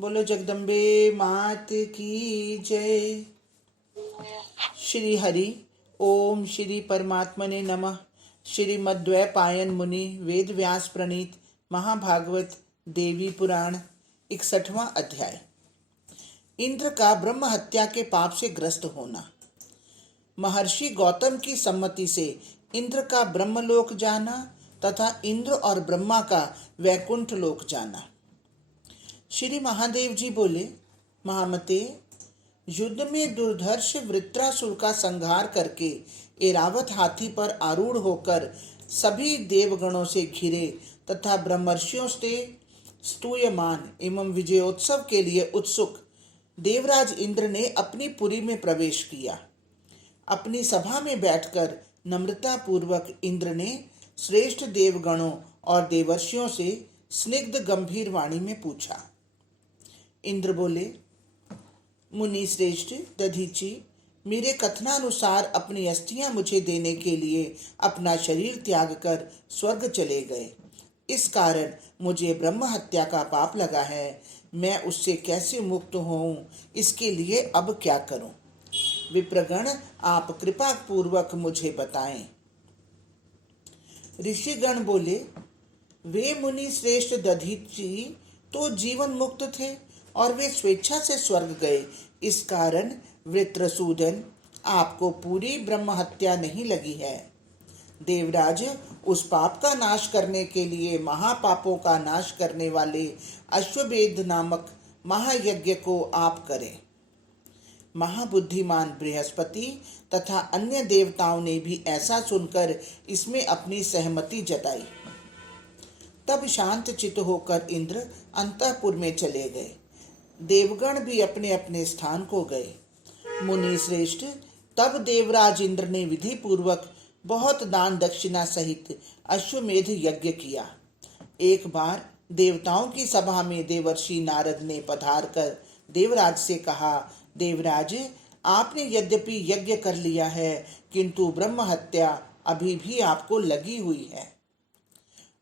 बोलो जगदम्बे मात की जय। श्री हरि ओम श्री परमात्मने नमः। श्रीमद्वैपायन मुनि वेद व्यास प्रणीत महाभागवत देवी पुराण 61वां अध्याय। इंद्र का ब्रह्म हत्या के पाप से ग्रस्त होना। महर्षि गौतम की सम्मति से इंद्र का ब्रह्मलोक जाना तथा इंद्र और ब्रह्मा का वैकुंठ लोक जाना। श्री महादेव जी बोले, महामते, युद्ध में दुर्धर्ष वृत्रासुर का संहार करके ऐरावत हाथी पर आरूढ़ होकर सभी देवगणों से घिरे तथा ब्रह्मर्षियों से स्तूयमान एवं विजयोत्सव के लिए उत्सुक देवराज इंद्र ने अपनी पुरी में प्रवेश किया। अपनी सभा में बैठकर नम्रता पूर्वक इंद्र ने श्रेष्ठ देवगणों और देवर्षियों से स्निग्ध गंभीर वाणी में पूछा। इंद्र बोले, मुनि श्रेष्ठ दधीची, मेरे कथनानुसार अपनी अस्थियां मुझे देने के लिए अपना शरीर त्याग कर स्वर्ग चले गए। इस कारण मुझे ब्रह्म हत्या का पाप लगा है। मैं उससे कैसे मुक्त होऊं, इसके लिए अब क्या करूं? विप्रगण, आप कृपा पूर्वक मुझे बताएं। ऋषिगण बोले, वे मुनि श्रेष्ठ दधीची तो जीवन मुक्त थे और वे स्वेच्छा से स्वर्ग गए। इस कारण वृत्रसूदन, आपको पूरी ब्रह्म हत्या नहीं लगी है। देवराज, उस पाप का नाश करने के लिए महापापों का नाश करने वाले अश्वमेध नामक महायज्ञ को आप करें। महाबुद्धिमान बृहस्पति तथा अन्य देवताओं ने भी ऐसा सुनकर इसमें अपनी सहमति जताई। तब शांत चित्त होकर इंद्र अंतःपुर में चले गए। देवगण भी अपने अपने स्थान को गए। मुनि श्रेष्ठ, तब देवराज इंद्र ने विधि पूर्वक बहुत दान दक्षिणा सहित अश्वमेध यज्ञ किया। एक बार देवताओं की सभा में देवर्षि नारद ने पधार कर देवराज से कहा, देवराज, आपने यद्यपि यज्ञ कर लिया है, किंतु ब्रह्म हत्या अभी भी आपको लगी हुई है।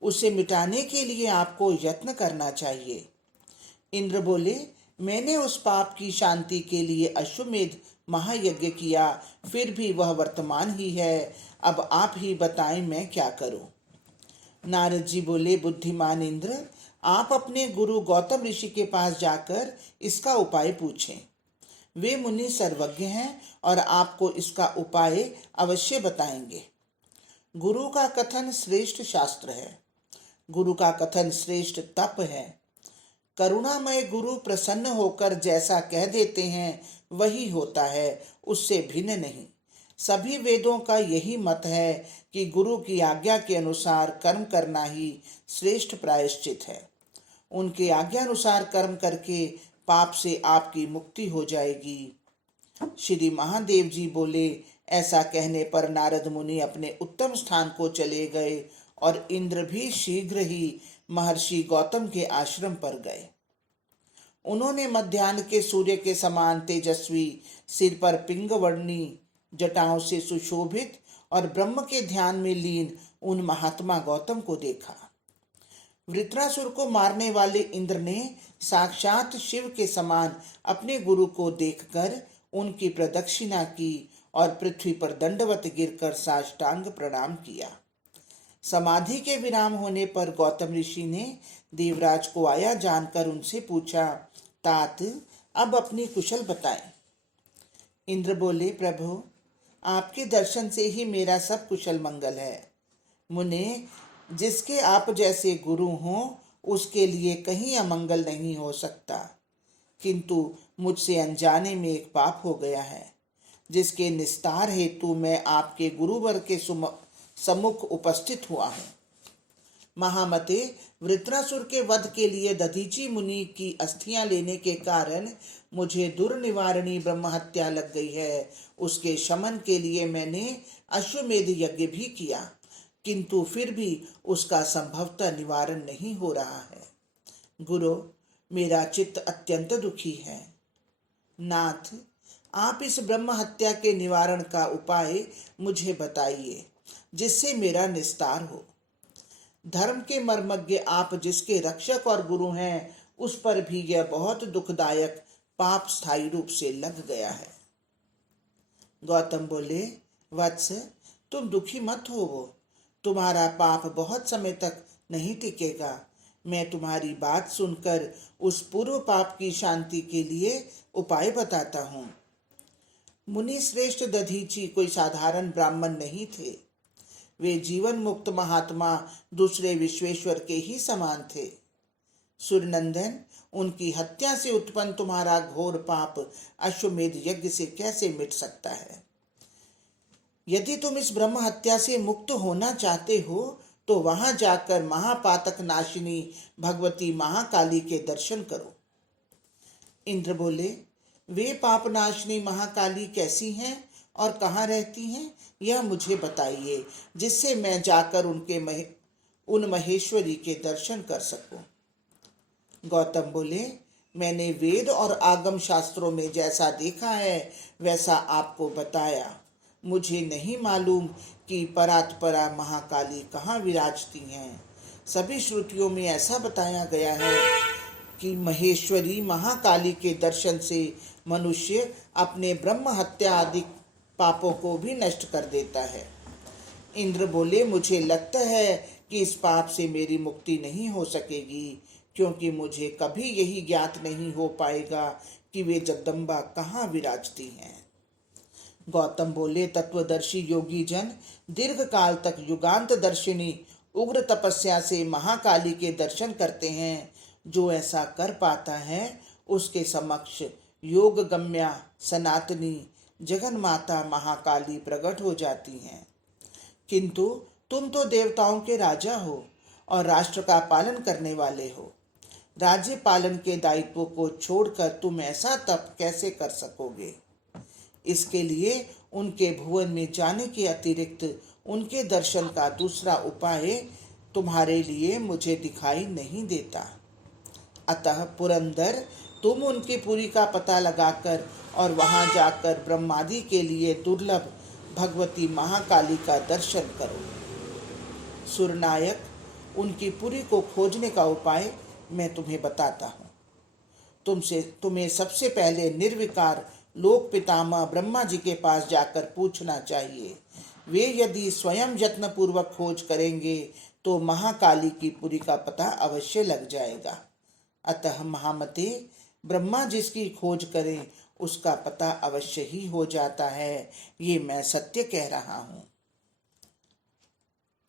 उसे मिटाने के लिए आपको यत्न करना चाहिए। इंद्र बोले, मैंने उस पाप की शांति के लिए अश्वमेध महायज्ञ किया, फिर भी वह वर्तमान ही है। अब आप ही बताएं, मैं क्या करूं? नारद जी बोले, बुद्धिमान इंद्र, आप अपने गुरु गौतम ऋषि के पास जाकर इसका उपाय पूछें। वे मुनि सर्वज्ञ हैं और आपको इसका उपाय अवश्य बताएंगे। गुरु का कथन श्रेष्ठ शास्त्र है। गुरु का कथन श्रेष्ठ तप है। करुणामय गुरु प्रसन्न होकर जैसा कह देते हैं वही होता है, उससे भिन्न नहीं। सभी वेदों का यही मत है कि गुरु की आज्ञा के अनुसार कर्म करना ही श्रेष्ठ प्रायश्चित है। उनके आज्ञा अनुसार कर्म करके पाप से आपकी मुक्ति हो जाएगी। श्री महादेव जी बोले, ऐसा कहने पर नारद मुनि अपने उत्तम स्थान को चले गए और इंद्र भी शीघ्र ही महर्षि गौतम के आश्रम पर गए। उन्होंने मध्याह्न के सूर्य के समान तेजस्वी, सिर पर पिंगवर्णी जटाओं से सुशोभित और ब्रह्म के ध्यान में लीन उन महात्मा गौतम को देखा। वृत्रासुर को मारने वाले इंद्र ने साक्षात शिव के समान अपने गुरु को देखकर उनकी प्रदक्षिणा की और पृथ्वी पर दंडवत गिरकर साष्टांग प्रणाम किया। समाधि के विराम होने पर गौतम ऋषि ने देवराज को आया जानकर उनसे पूछा, तात, अब अपनी कुशल बताएं। इंद्र बोले, प्रभु, आपके दर्शन से ही मेरा सब कुशल मंगल है। मुने, जिसके आप जैसे गुरु हों उसके लिए कहीं अमंगल नहीं हो सकता, किंतु मुझसे अनजाने में एक पाप हो गया है, जिसके निस्तार हेतु मैं आपके गुरुवर के सम्मुख उपस्थित हुआ हूँ। महामते, वृत्रासुर के वध के लिए दधीची मुनि की अस्थियां लेने के कारण मुझे दुर्निवारणी ब्रह्म हत्या लग गई है। उसके शमन के लिए मैंने अश्वमेध यज्ञ भी किया, किंतु फिर भी उसका संभवतः निवारण नहीं हो रहा है। गुरु, मेरा चित्त अत्यंत दुखी है। नाथ, आप इस ब्रह्म हत्या के निवारण का उपाय मुझे बताइए, जिससे मेरा निस्तार हो। धर्म के मर्मज्ञ आप जिसके रक्षक और गुरु हैं, उस पर भी यह बहुत दुखदायक पाप स्थायी रूप से लग गया है। गौतम बोले, वत्स, तुम दुखी मत होवो, तुम्हारा पाप बहुत समय तक नहीं टिकेगा। मैं तुम्हारी बात सुनकर उस पूर्व पाप की शांति के लिए उपाय बताता हूँ। मुनि श्रेष्ठ दधीची कोई साधारण ब्राह्मण नहीं थे। वे जीवन मुक्त महात्मा दूसरे विश्वेश्वर के ही समान थे। सूर्यनंदन, उनकी हत्या से उत्पन्न तुम्हारा घोर पाप अश्वमेध यज्ञ से कैसे मिट सकता है? यदि तुम इस ब्रह्म हत्या से मुक्त होना चाहते हो तो वहां जाकर महापातक नाशिनी भगवती महाकाली के दर्शन करो। इंद्र बोले, वे पापनाशिनी महाकाली कैसी हैं और कहाँ रहती हैं, यह मुझे बताइए, जिससे मैं जाकर उन महेश्वरी के दर्शन कर सकूं। गौतम बोले, मैंने वेद और आगम शास्त्रों में जैसा देखा है वैसा आपको बताया। मुझे नहीं मालूम कि परात्परा महाकाली कहाँ विराजती हैं। सभी श्रुतियों में ऐसा बताया गया है कि महेश्वरी महाकाली के दर्शन से मनुष्य अपने ब्रह्म हत्या आदि पापों को भी नष्ट कर देता है। इंद्र बोले, मुझे लगता है कि इस पाप से मेरी मुक्ति नहीं हो सकेगी, क्योंकि मुझे कभी यही ज्ञात नहीं हो पाएगा कि वे जगदम्बा कहाँ विराजती हैं। गौतम बोले, तत्वदर्शी योगी जन दीर्घ काल तक युगांत दर्शिनी उग्र तपस्या से महाकाली के दर्शन करते हैं। जो ऐसा कर पाता है उसके समक्ष योग गम्या सनातनी जगन माता महाकाली प्रकट हो जाती हैं। किंतु तुम तो देवताओं के राजा हो और राष्ट्र का पालन करने वाले हो। राज्य पालन के दायित्व को छोड़कर तुम ऐसा तप कैसे कर सकोगे? इसके लिए उनके भुवन में जाने के अतिरिक्त उनके दर्शन का दूसरा उपाय तुम्हारे लिए मुझे दिखाई नहीं देता। अतः पुरंदर, तुम उनकी पुरी का पता लगाकर और वहां जाकर ब्रह्मादि के लिए दुर्लभ भगवती महाकाली का दर्शन करो। सुरनायक, उनकी पुरी को खोजने का उपाय मैं तुम्हें बताता हूँ। तुम्हें सबसे पहले निर्विकार लोक पितामह ब्रह्मा जी के पास जाकर पूछना चाहिए। वे यदि स्वयं यत्न पूर्वक खोज करेंगे तो महाकाली की पुरी का पता अवश्य लग जाएगा। अतः महामते, ब्रह्मा जिसकी खोज करें उसका पता अवश्य ही हो जाता है, ये मैं सत्य कह रहा हूँ।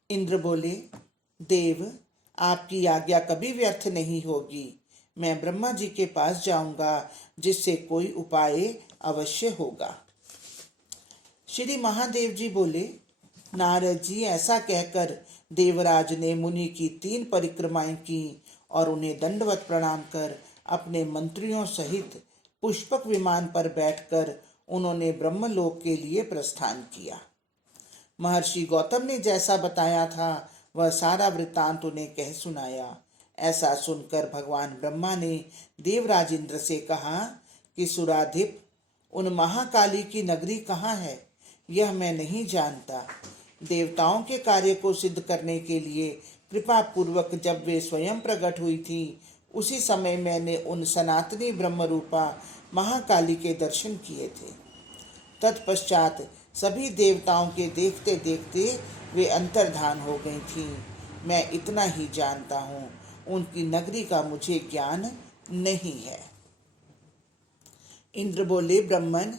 इंद्र बोले, देव, आपकी आज्ञा कभी व्यर्थ नहीं होगी। मैं ब्रह्मा जी के पास जाऊंगा, जिससे कोई उपाय अवश्य होगा। श्री महादेव जी बोले, नारद जी, ऐसा कहकर देवराज ने मुनि की 3 परिक्रमाएं की और उन्हें दंडवत प्रणाम कर अपने मंत्रियों सहित पुष्पक विमान पर बैठकर उन्होंने ब्रह्मलोक के लिए प्रस्थान किया। महर्षि गौतम ने जैसा बताया था वह सारा वृत्तांत उन्हें कह सुनाया। ऐसा सुनकर भगवान ब्रह्मा ने देवराज इंद्र से कहा कि सुराधिप, उन महाकाली की नगरी कहाँ है, यह मैं नहीं जानता। देवताओं के कार्य को सिद्ध करने के लिए कृपा पूर्वक जब वे स्वयं प्रकट हुई थी, उसी समय मैंने उन सनातनी ब्रह्म रूपा महाकाली के दर्शन किए थे। तत्पश्चात सभी देवताओं के देखते देखते वे अंतर्धान हो गई थीं। मैं इतना ही जानता हूँ, उनकी नगरी का मुझे ज्ञान नहीं है। इंद्र बोले, ब्रह्मन,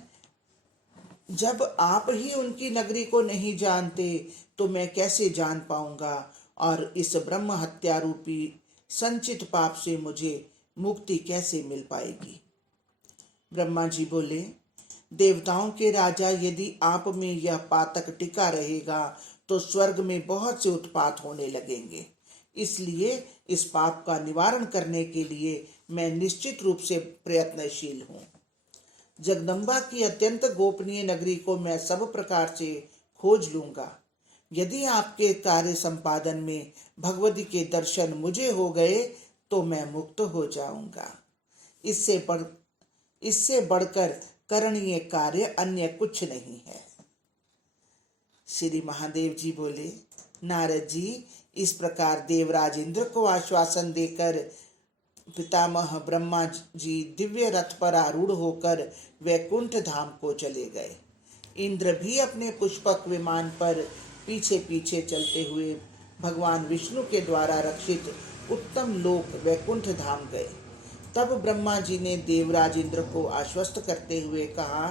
जब आप ही उनकी नगरी को नहीं जानते तो मैं कैसे जान पाऊंगा, और इस ब्रह्म हत्या रूपी संचित पाप से मुझे मुक्ति कैसे मिल पाएगी? ब्रह्मा जी बोले, देवताओं के राजा, यदि आप में यह पातक टिका रहेगा तो स्वर्ग में बहुत से उत्पात होने लगेंगे। इसलिए इस पाप का निवारण करने के लिए मैं निश्चित रूप से प्रयत्नशील हूँ। जगदम्बा की अत्यंत गोपनीय नगरी को मैं सब प्रकार से खोज लूंगा। यदि आपके कार्य संपादन में भगवती के दर्शन मुझे हो गए तो मैं मुक्त हो जाऊंगा। इससे बढ़कर करणीय कार्य अन्य कुछ नहीं है। श्री महादेव जी बोले, नारद जी, इस प्रकार देवराज इंद्र को आश्वासन देकर पितामह ब्रह्मा जी दिव्य रथ पर आरूढ़ होकर वैकुंठ धाम को चले गए। इंद्र भी अपने पुष्पक विमान पर पीछे पीछे चलते हुए भगवान विष्णु के द्वारा रक्षित उत्तम लोक वैकुंठ धाम गए। तब ब्रह्मा जी ने देवराज इंद्र को आश्वस्त करते हुए कहा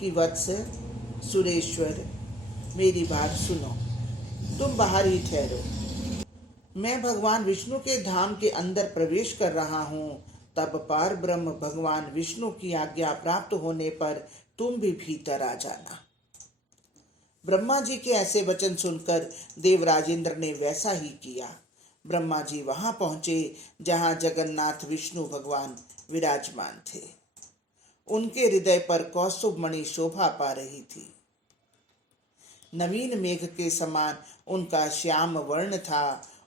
कि वत्स सुरेश्वर, मेरी बात सुनो, तुम बाहर ही ठहरो, मैं भगवान विष्णु के धाम के अंदर प्रवेश कर रहा हूँ। तब पार ब्रह्म भगवान विष्णु की आज्ञा प्राप्त होने पर तुम भी भीतर आ जाना। ब्रह्मा जी के ऐसे वचन सुनकर देवराज इंद्र ने वैसा ही किया। ब्रह्मा जी वहां पहुंचे जहां जगन्नाथ विष्णु भगवान विराजमान थे। उनके हृदय पर कौस्तुभ मणि शोभा पा रही थी। नवीन मेघ के समान उनका श्याम वर्ण था।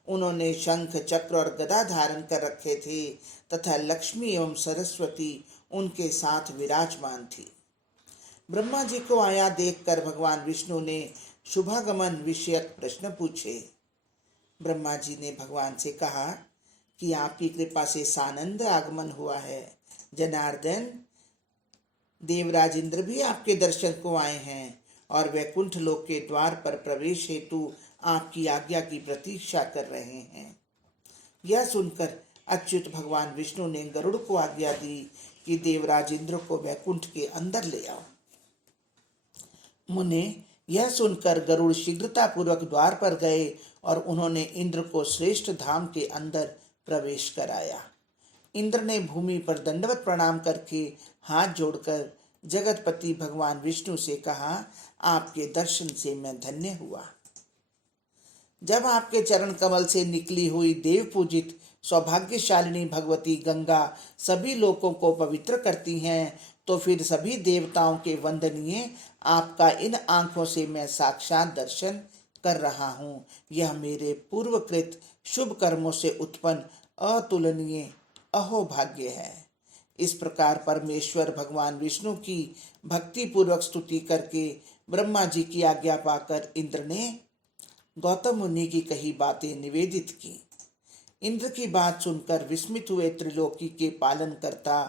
उन्होंने शंख चक्र और गदा धारण कर रखे थे तथा लक्ष्मी एवं सरस्वती उनके साथ विराजमान थी। ब्रह्मा जी को आया देखकर भगवान विष्णु ने शुभागमन विषयक प्रश्न पूछे। ब्रह्मा जी ने भगवान से कहा कि आपकी कृपा से सानंद आगमन हुआ है। जनार्दन, देवराज इंद्र भी आपके दर्शन को आए हैं और वैकुंठ लोक के द्वार पर प्रवेश हेतु आपकी आज्ञा की प्रतीक्षा कर रहे हैं। यह सुनकर अच्युत भगवान विष्णु ने गरुड़ को आज्ञा दी कि देवराज इंद्र को वैकुंठ के अंदर ले आओ। मुने, यह सुनकर गरुड़ शीघ्रता पूर्वक द्वार पर गए और उन्होंने इंद्र को श्रेष्ठ धाम के अंदर प्रवेश कराया। इंद्र ने भूमि पर दंडवत प्रणाम करके हाथ जोड़कर जगतपति भगवान विष्णु से कहा, आपके दर्शन से मैं धन्य हुआ। जब आपके चरण कमल से निकली हुई देव पूजित सौभाग्यशालिनी भगवती गंगा सभी लोकों को पवित्र करती हैं, तो फिर सभी देवताओं के वंदनीय आपका इन आंखों से मैं साक्षात दर्शन कर रहा हूँ। यह मेरे पूर्वकृत शुभ कर्मों से उत्पन्न अतुलनीय अहोभाग्य है। इस प्रकार परमेश्वर भगवान विष्णु की भक्ति पूर्वक स्तुति करके ब्रह्मा जी की आज्ञा पाकर इंद्र ने गौतम मुनि की कही बातें निवेदित की। इंद्र की बात सुनकर विस्मित हुए त्रिलोकी के पालन करता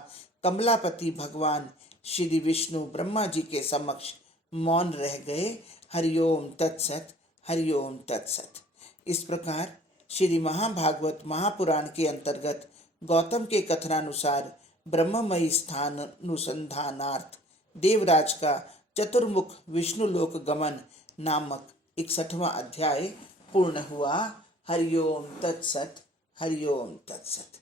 कमलापति भगवान श्री विष्णु ब्रह्मा जी के समक्ष मौन रह गए। हरिओम तत्सत, हरिओम तत्सत। इस प्रकार श्री महाभागवत महापुराण के अंतर्गत गौतम के कथनानुसार ब्रह्ममयी स्थान अनुसंधानार्थ देवराज का चतुर्मुख विष्णुलोक गमन नामक 61वां अध्याय पूर्ण हुआ। हरिओम तत्सत, हरिओम तत्सत।